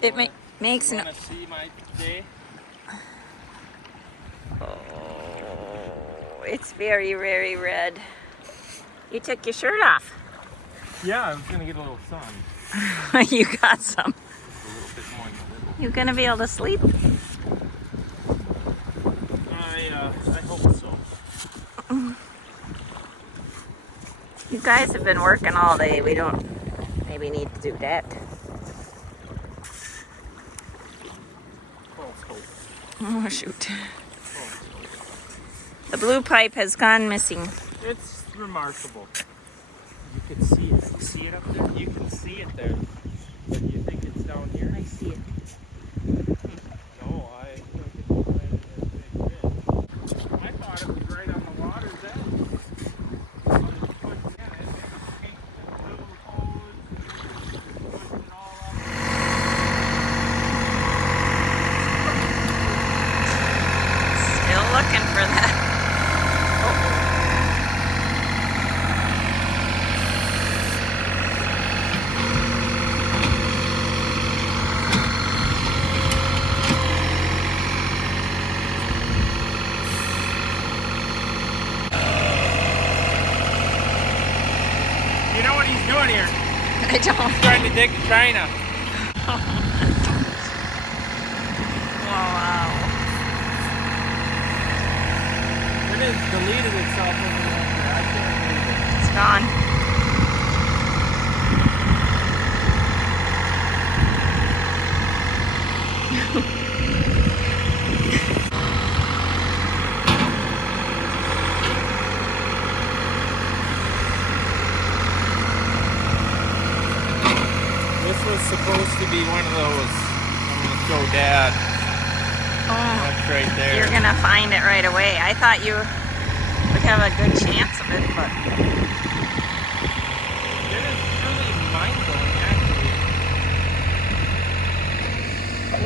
It makes You no... want to see my day? Oh, it's very, very red. You took your shirt off. Yeah, I was going to get a little sun. You got some. Just a little bit more in the middle. You gonna be able to sleep? I hope so. You guys have been working all day. We don't maybe need to do that. False hope. Oh, shoot. The blue pipe has gone missing. It's remarkable. You can see it. You see it up there? You can see it there. But you think it's down here? I see it. No, I think it's right in this big bit. I thought it was right on the water's edge. I was putting in it, and paint the little hose, pushing it all up. Still looking for that. You know what he's doing here? I don't. He's trying to dig to China. Wow. It has deleted itself over there. I can't believe it. It's gone. This was supposed to be one of those. I'm going to show Dad. Oh, That's right there. you're gonna find it right away. I thought you would have a good chance of it, but It is truly mind-blowing, actually.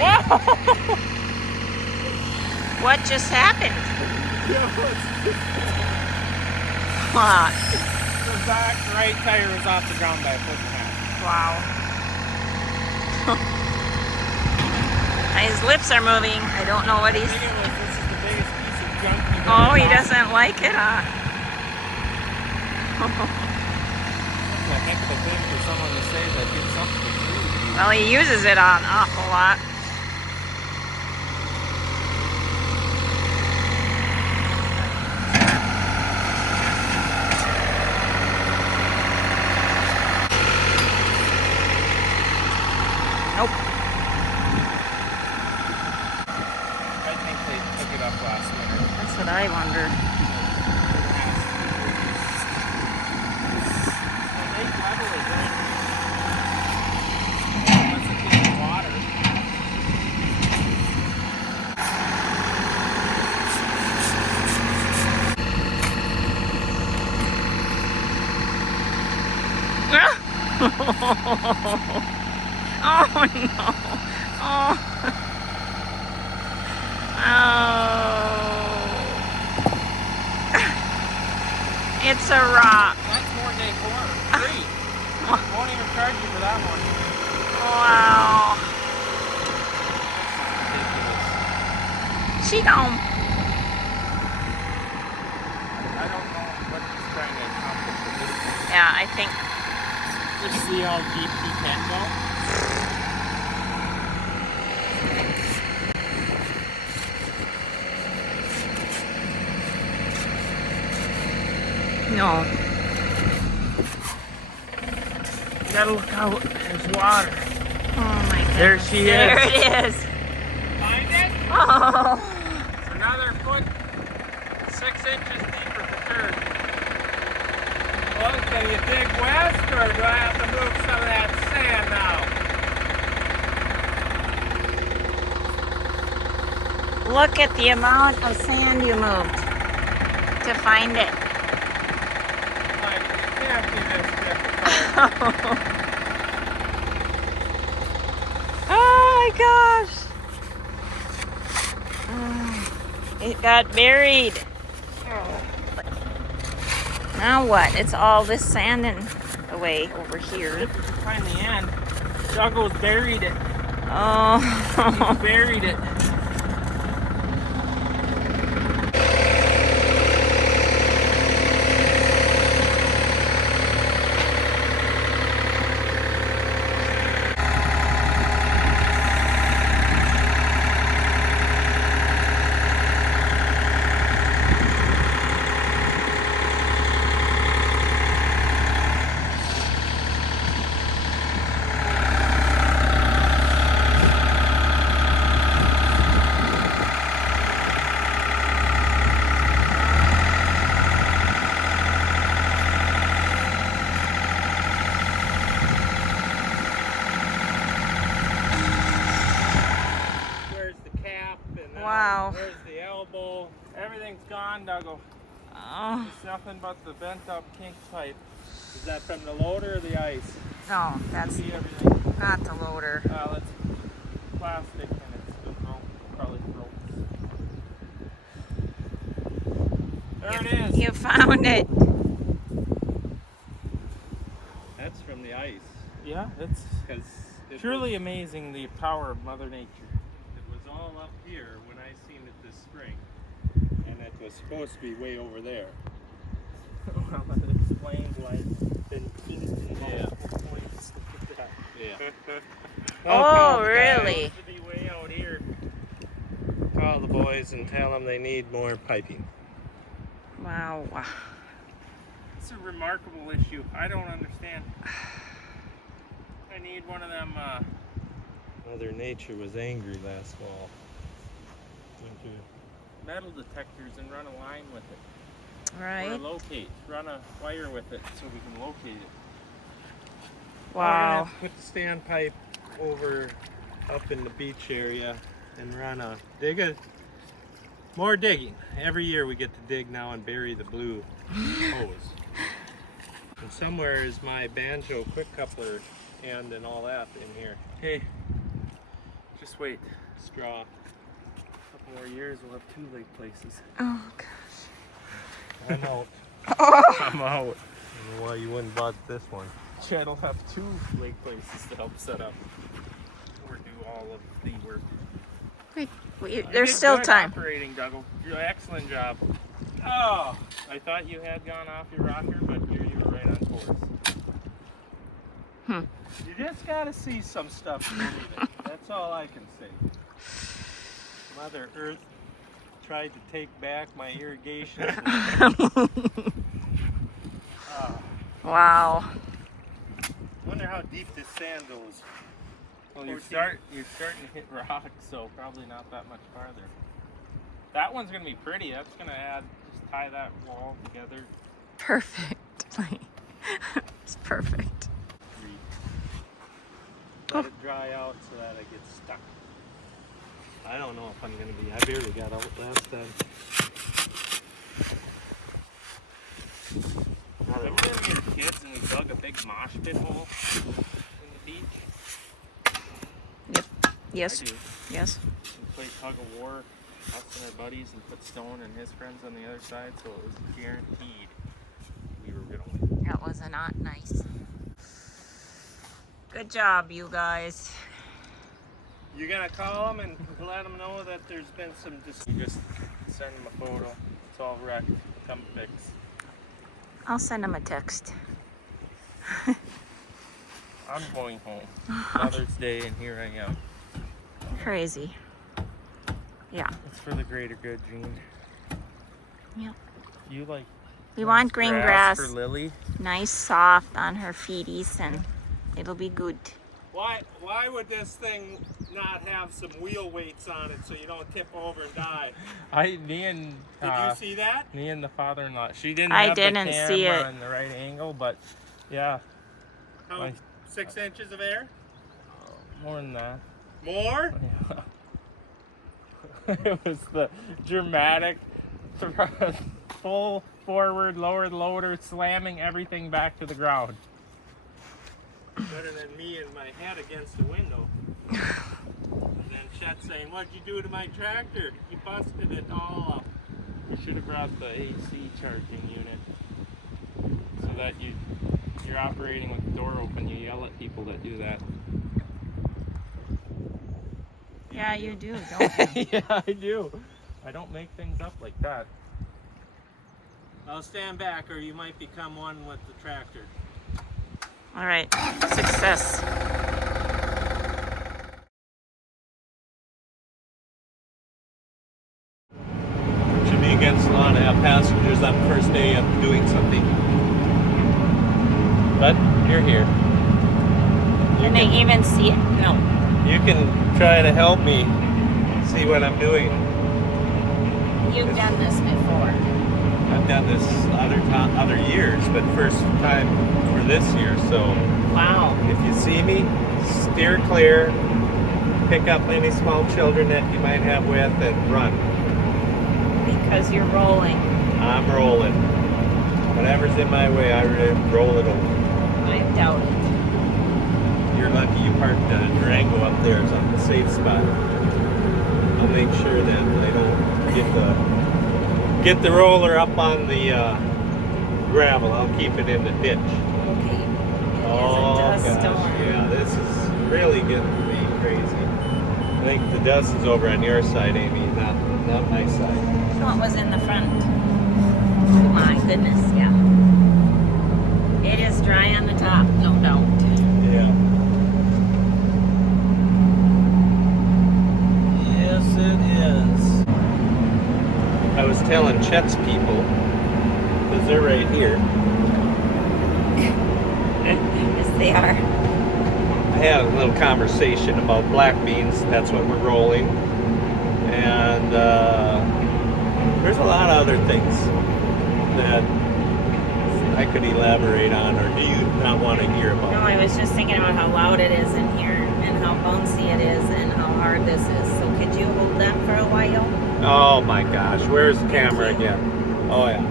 Wow! what just happened? What? The back right tire was off the ground by a foot and a half. Wow. His lips are moving. I don't know what he's... This is the biggest piece of junk you've ever Oh, he found. doesn't like it, huh? That's a heck of a thing for someone to say that gets something to do. Well, he uses it an awful lot. Nope. I think they took it up last winter. That's what I wonder. And they level it right once it gets in water. Oh no. Oh. Oh. It's a rock. That's more day 4. Free. Won't even charge you for that one. Wow. Ridiculous. She gone. I don't know what he's trying to accomplish with this thing. Yeah, I think. Just see how deep he can go. No. You gotta look out. There's water. Oh my goodness. There she is. There it is. Find it? Oh. It's another foot, 6 inches deeper for sure. Well, can you dig west, or do I have to move some of that sand now? Look at the amount of sand you moved to find it. Like, it can't be this difficult. Oh my gosh. Oh, it got buried. Now what? It's all this sand in the way over here. If you can find the end, Dougo's buried it. Oh. Buried it. Wow. There's the elbow. Everything's gone, Dougo. Oh. It's nothing but the bent up kink pipe. Is that from the loader or the ice? No, that's See everything. not the loader. It's plastic and it's been broke. Probably broke. There it is. You found it. That's from the ice. Yeah, it's Because truly amazing the power of Mother Nature. it was all up here when I seen it this spring, and it was supposed to be way over there. Well, that explains why it's been kinked in multiple points. Look at that. Yeah. Oh, really? It's supposed to be way out here. Call the boys and tell them they need more piping. Wow. It's a remarkable issue. I don't understand. I need one of them. Mother Nature was angry last fall. Winter. Metal detectors and run a line with it. Or Right? locate. Run a wire with it so we can locate it. We're gonna Wow. have to put the standpipe over up in the beach area and run a more digging. Every year we get to dig now and bury the blue hose. And somewhere is my banjo quick coupler end and all that in here. Hey, just wait. Straw. A couple more years, we'll have 2 lake places. Oh, gosh. I'm out. I'm out. I don't know why you wouldn't bought this one. Chet will have 2 lake places to help set up or do all of the work. There's still Good time. Operating, Dougo. You're excellent job. Oh, I thought you had gone off your rocker, but you were right on course. You just gotta see some stuff to believe it. That's all I can say. Mother Earth tried to take back my irrigation. Wow. Wonder how deep this sand goes. Well, you're starting to hit rocks, so probably not that much farther. That one's gonna be pretty. That's gonna just tie that wall together. Perfectly. It's perfect. Let it dry out so that it gets stuck. I don't know if I'm gonna be. I barely got out last time. Remember when we were kids and we dug a big mosh pit hole in the beach? Yes. I do. Yes. We played tug of war, us and our buddies, and put Stone and his friends on the other side, so it was guaranteed we were gonna win. That was not nice. Good job, you guys. You gonna call them and let them know that there's been some You just send them a photo. It's all wrecked. Come fix. I'll send them a text. I'm going home. Mother's Day, and here I am. Crazy. Yeah. It's for the greater good, Gene. Yep. You like We want green grass, for Lily? nice soft on her feeties, and it'll be good. Why would this thing not have some wheel weights on it so you don't tip over and die? Me and Did you see that? me and the father-in-law. She didn't I have didn't the see camera it. in the right angle, but yeah, How, Like- 6 inches of air? more than that. More? Yeah. It was the dramatic full forward, lower loader, slamming everything back to the ground. Better than me and my head against the window. And then Chet saying, "What'd you do to my tractor? You busted it all up." We should have brought the AC charging unit so that you're operating with the door open. You yell at people that do that. Yeah, you do, don't you? Yeah, I do. I don't make things up like that. I'll stand back or you might become one with the tractor. All right, success. Should be against the law to have passengers on the first day of doing something. But you're here. Can they even see it? No. You can try to help me see what I'm doing. You've done this before. I've done this other years, but first time for this year. So Wow. if you see me, steer clear, pick up any small children that you might have with, and run. Because you're rolling. I'm rolling. Whatever's in my way, I roll it over. I doubt it. You're lucky you parked the Durango up there. It's on the safe spot. I'll make sure that they don't get the roller up on the gravel. I'll keep it in the ditch. Okay. Oh It is a dust gosh, storm. yeah, this is really getting to be crazy. I think the dust is over on your side, Amy, not my side. No, it was in the front. Oh my goodness, yeah. It is dry on the top, no doubt. Yeah. Yes, it is. I was telling Chet's people, because they're right here, Yes, they are. I had a little conversation about black beans. That's what we're rolling. And there's a lot of other things that I could elaborate on, or do you not want to hear about? No, I was just thinking about how loud it is in here and how bouncy it is and how hard this is. So could you hold that for a while? Oh my gosh, where's the camera again? Oh yeah.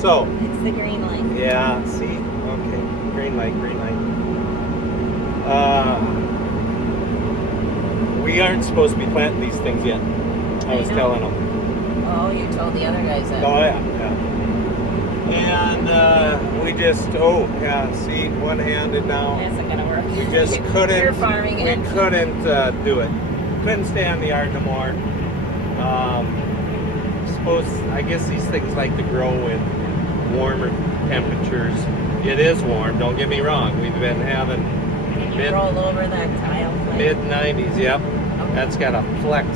So, It's the green light. yeah, see? Okay. Green light, green light. We aren't supposed to be planting these things yet. I was know. telling them. Oh, you told the other guys that. Oh yeah. And we just, see, one-handed now. It isn't gonna work. We just couldn't. You're farming it. We couldn't do it. Couldn't stay on the yard no more. I guess these things like to grow in warmer temperatures. It is warm. Don't get me wrong. We've been having Can you roll over that tile plate? mid-90s. Yep. Okay. That's got a flex.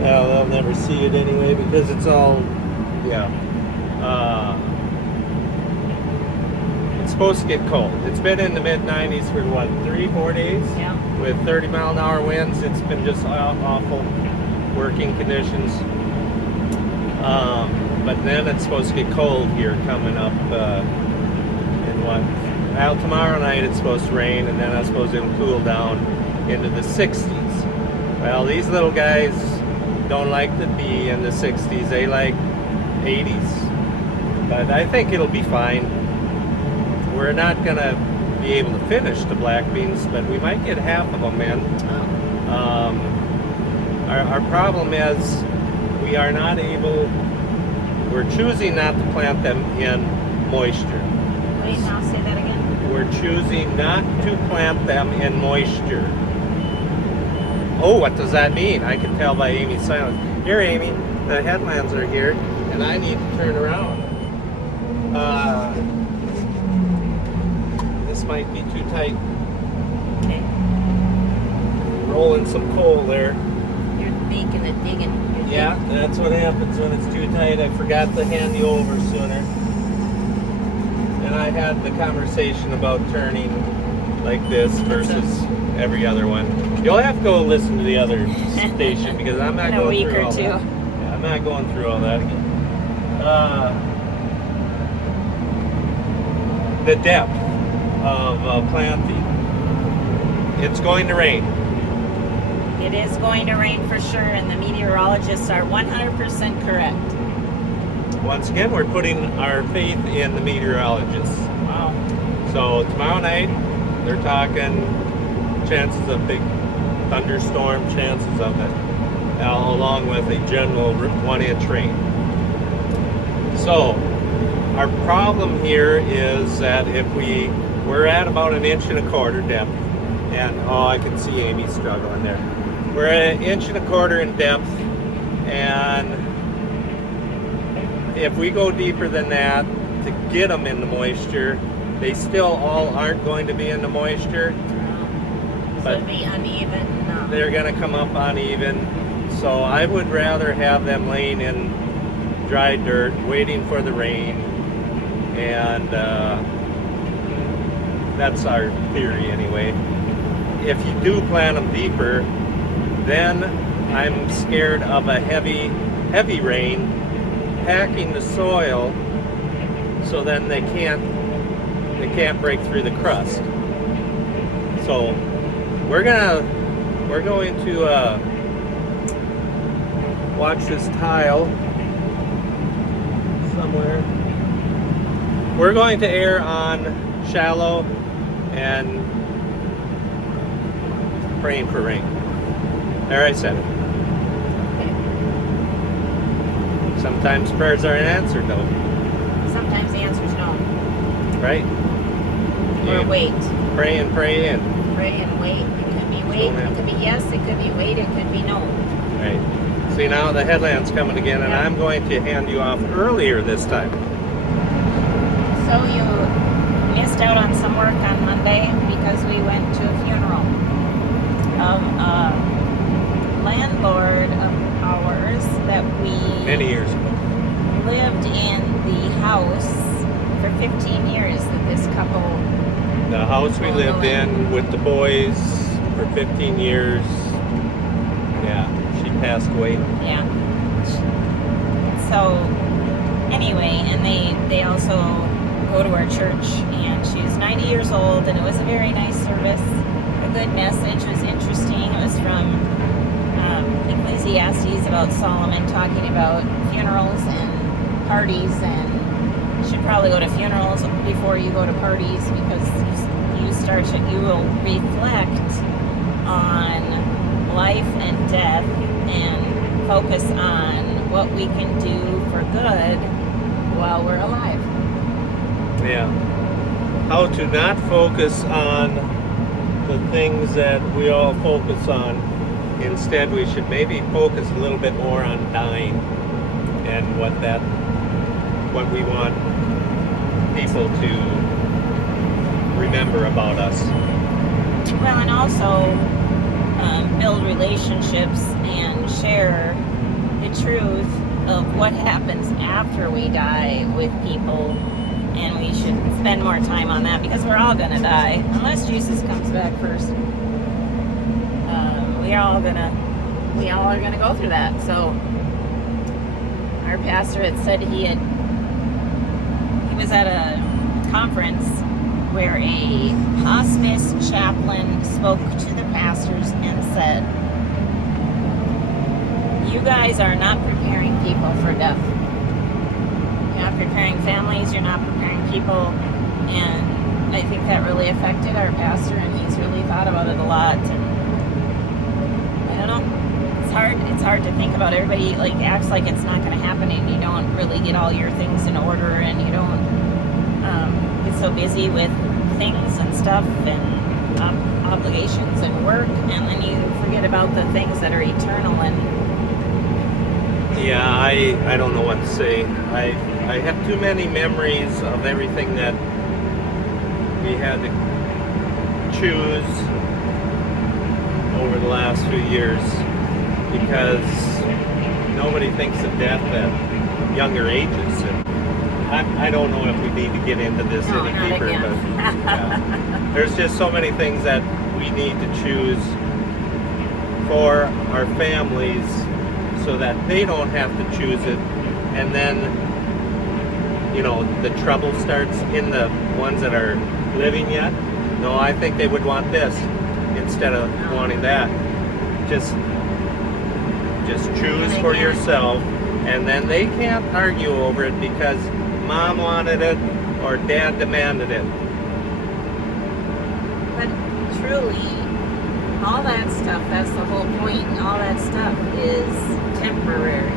Well, they'll never see it anyway because it's all, it's supposed to get cold. It's been in the mid-90s for what, 3-4 days? Yeah. With 30-mile-an-hour winds. It's been just awful working conditions. But then it's supposed to get cold here coming up in what? Well, tomorrow night it's supposed to rain, and then it's supposed to cool down into the 60s. Well, these little guys don't like to be in the 60s. They like 80s. But I think it'll be fine. We're not going to be able to finish the black beans, but we might get half of them in. Our problem is we're choosing not to plant them in moisture. Wait, now say that again. We're choosing not to plant them in moisture. Oh, what does that mean? I can tell by Amy's silence. Here, Amy, the headlands are here, and I need to turn around. This might be too tight. Okay. Rolling some coal there. You're making it digging. Yeah, that's what happens when it's too tight. I forgot to hand you over sooner. And I had the conversation about turning like this versus every other one. You'll have to go listen to the other station because I'm not In a going week through or all two. that. Yeah, I'm not going through all that again. The depth of planting. It's going to rain. It is going to rain for sure, and the meteorologists are 100% correct. Once again, we're putting our faith in the meteorologists. Wow. So tomorrow night, they're talking chances of big thunderstorm, chances of it, along with a general 1-inch rain. So our problem here is that if we're at about 1.25 inches depth, and I can see Amy struggling there. we're an 1.25 inches in depth, and if we go deeper than that to get them in the moisture, they still all aren't going to be in the moisture. So But it'd be uneven. they're going to come up uneven. So I would rather have them laying in dry dirt, waiting for the rain, and that's our theory anyway. If you do plant them deeper, then I'm scared of a heavy rain packing the soil, so then they can't break through the crust. So we're going to watch this tile somewhere. We're going to err on shallow and praying for rain. There, I said it. Sometimes prayers aren't answered though. Sometimes the answer's no. Right? Or You wait. Pray and pray and Pray and wait. It could be wait. It could be yes. It could be wait. It could be no. right. See, now the headland's coming again, and Yeah. I'm going to hand you off earlier this time. So you missed out on some work on Monday because we went to a funeral of a landlord of ours that we Many years ago. lived in the house for 15 years that this couple. The house we Oh, lived no. in with the boys for 15 years. Yeah, she passed away. Yeah. So anyway, and they also go to our church, and she's 90 years old, and it was a very nice service. A good message. It was interesting. It was from Ecclesiastes about Solomon talking about funerals and parties, and you should probably go to funerals before you go to parties, because you will reflect on life and death and focus on what we can do for good while we're alive. Yeah. How to not focus on the things that we all focus on. Instead, we should maybe focus a little bit more on dying and what we want people to remember about us. Well, and also build relationships and share the truth of what happens after we die with people, and we should spend more time on that, because we're all gonna die unless Jesus comes back first. We all are gonna go through that. So our pastor had said he was at a conference where a hospice chaplain spoke to the pastors and said, "You guys are not preparing people for death. You're not preparing families, you're not preparing people." And I think that really affected our pastor, and he's really thought about it a lot. And I don't know, it's hard to think about. Everybody acts like it's not going to happen, and you don't really get all your things in order, and you don't get so busy with things and stuff and obligations and work, and then you forget about the things that are eternal. And Yeah, I don't know what to say. I have too many memories of everything that we had to choose over the last few years, because nobody thinks of death at younger ages. And I don't know if we need to get into this No, any not deeper, again. but yeah, there's just so many things that we need to choose for our families so that they don't have to choose it, and then the trouble starts in the ones that are living yet. No, I think they would want this instead of wanting that. Just choose for yourself, and then they can't argue over it because mom wanted it or dad demanded it. But truly, all that stuff, that's the whole point. All that stuff is temporary.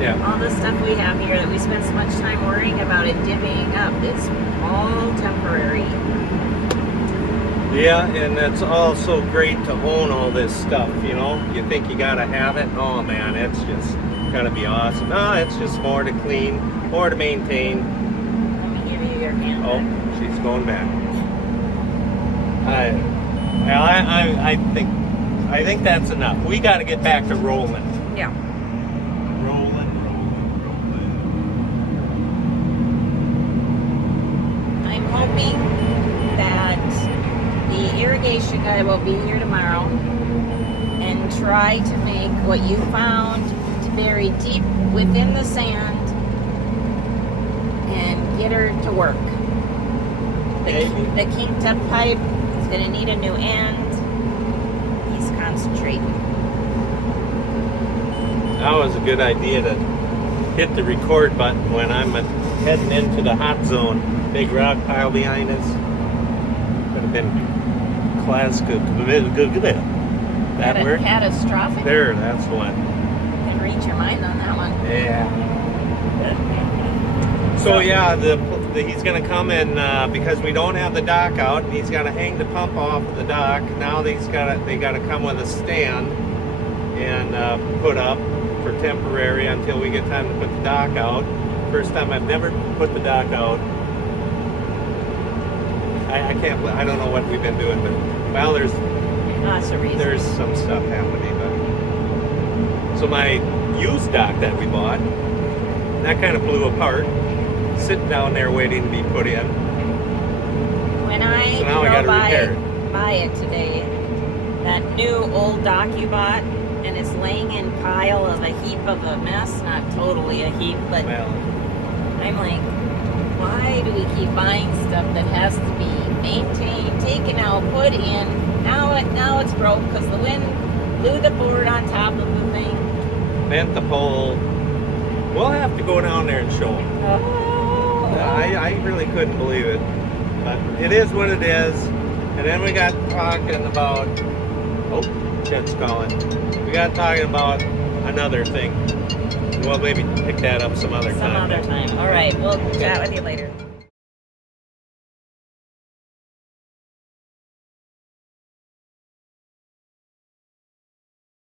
Yeah. All the stuff we have here that we spend so much time worrying about it divvying up, it's all temporary. Yeah, and it's all so great to own all this stuff, you know? You think you gotta have it? Oh man, it's just gotta be awesome. No, it's just more to clean, more to maintain. Let me give you your hand. Oh, she's going back. I think that's enough. We gotta get back to rolling. Yeah. Rolling. I'm hoping that the irrigation guy will be here tomorrow and try to make what you found to bury deep within the sand and get her to work. The kinked up pipe is going to need a new end. He's concentrating. That was a good idea to hit the record button when I'm heading into the hot zone. Big rock pile behind us. Could have been class good. That worked? Catastrophic? There, that's one. Can read your mind on that one. Yeah. So yeah, he's gonna come and because we don't have the dock out, and he's gotta hang the pump off of the dock. Now they gotta come with a stand and put up for temporary until we get time to put the dock out. First time I've never put the dock out. I don't know what we've been doing, but well, there's some stuff happening. But so my used dock that we bought, that kind of blew apart, sitting down there waiting to be put in. When I So now I gotta repair it. buy it today, that new old dock you bought, and it's laying in pile of a heap of a mess. Not totally a heap, but Well, I'm like, why do we keep buying stuff that has to be maintained, taken out, put in? Now it's broke because the wind blew the board on top of the thing. bent the pole. We'll have to go down there and show them. Oh. I really couldn't believe it, but it is what it is. And then we got talking about, oh, Chet's calling. We got talking about another thing. We'll maybe pick that up some other time. All right, we'll chat with you later.